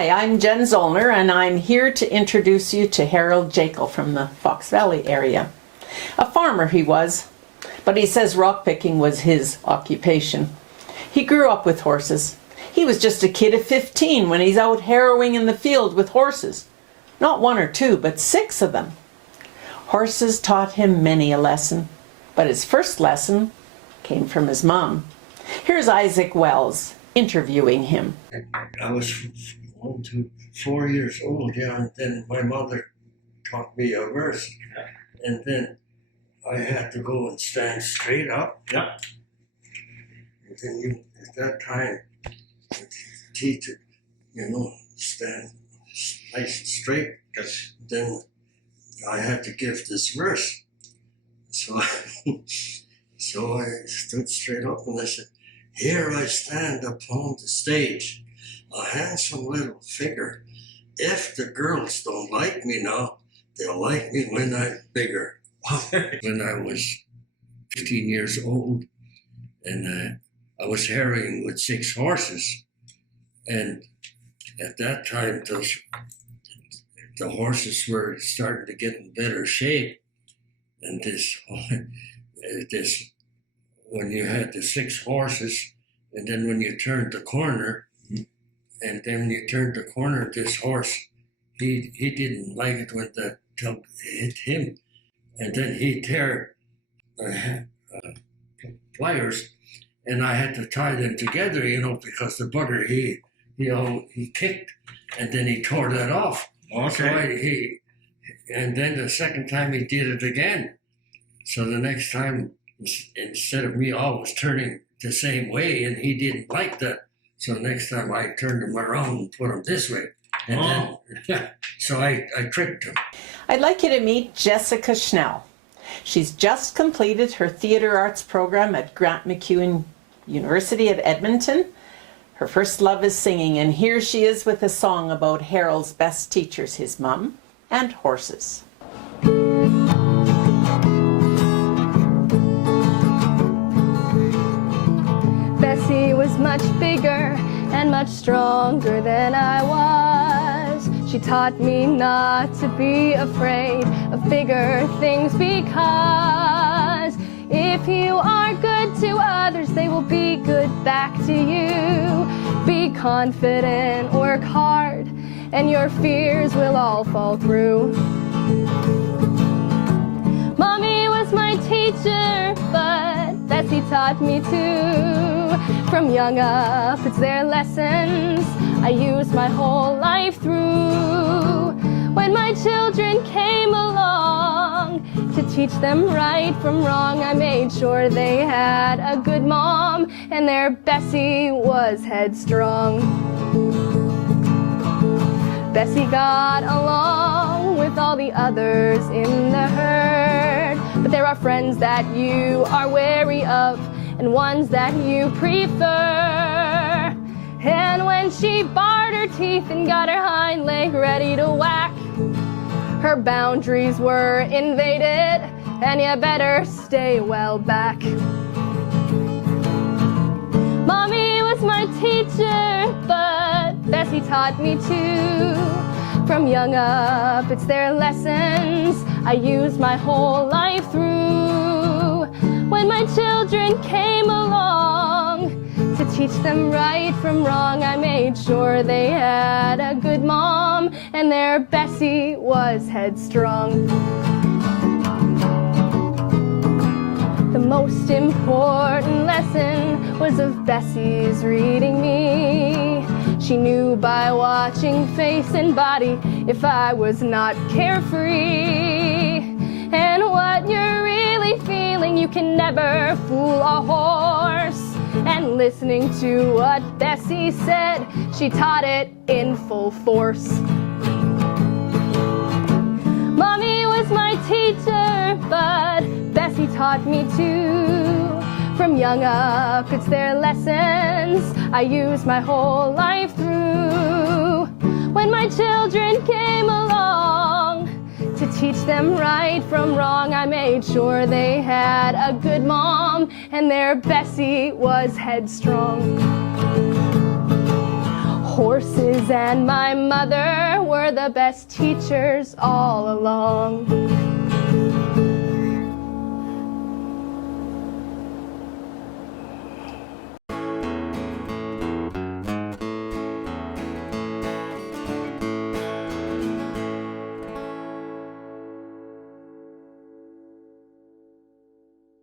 Hi, I'm Jen Zollner, and I'm here to introduce you to Harold Jekyll from the Fox Valley area. A farmer he was, but he says rockpicking was his occupation. He grew up with horses. He was just a kid of 15 when he's out harrowing in the field with horses. Not one or two, but 6 of them. Horses taught him many a lesson, but his first lesson came from his mom. Here's Isaac Wells interviewing him. I was 4 years old, yeah, and then my mother taught me a verse, and then I had to go and stand straight up. Yeah. And then at that time, the teacher, stand nice and straight. Yes. Then I had to give this verse. So, so I stood straight up and I said, "Here I stand upon the stage, a handsome little figure. If the girls don't like me now, they'll like me when I'm bigger." When I was 15 years old, and I was harrying with 6 horses, and at that time, the horses were starting to get in better shape, and this when you had the 6 horses, and then when you turned the corner, and then when you turned the corner, this horse, he didn't like it when the tug hit him, and then he tear the pliers, and I had to tie them together, because the bugger he kicked, and then he tore that off. Okay. And then the second time he did it again. So the next time, instead of me always turning the same way, and he didn't like that, so next time I turned him around and put him this way. And then, so I tricked him. I'd like you to meet Jessica Schnell. She's just completed her theater arts program at Grant MacEwan University at Edmonton. Her first love is singing, and here she is with a song about Harold's best teachers, his mum and horses. Bessie was much bigger and much stronger than I was. She taught me not to be afraid of bigger things, because if you are good to others, they will be good back to you. Be confident, work hard, and your fears will all fall through. Mommy was my teacher, but Bessie taught me too. From young up, it's their lessons I used my whole life through. When my children came along to teach them right from wrong, I made sure they had a good mom, and their Bessie was headstrong. Bessie got along with all the others in the herd, but there are friends that you are wary of and ones that you prefer. And when she bared her teeth and got her hind leg ready to whack, her boundaries were invaded, and you better stay well back. Mommy was my teacher, but Bessie taught me too. From young up, it's their lessons I used my whole life through. When my children came along to teach them right from wrong, I made sure they had a good mom, and their Bessie was headstrong. The most important lesson was of Bessie's reading me. She knew by watching face and body if I was not carefree. And what you're really feeling, you can never fool a horse. And listening to what Bessie said, she taught it in full force. Mommy was my teacher, but Bessie taught me too. From young up, it's their lessons I used my whole life through. When my children came along to teach them right from wrong, I made sure they had a good mom, and their Bessie was headstrong. Horses and my mother were the best teachers all along.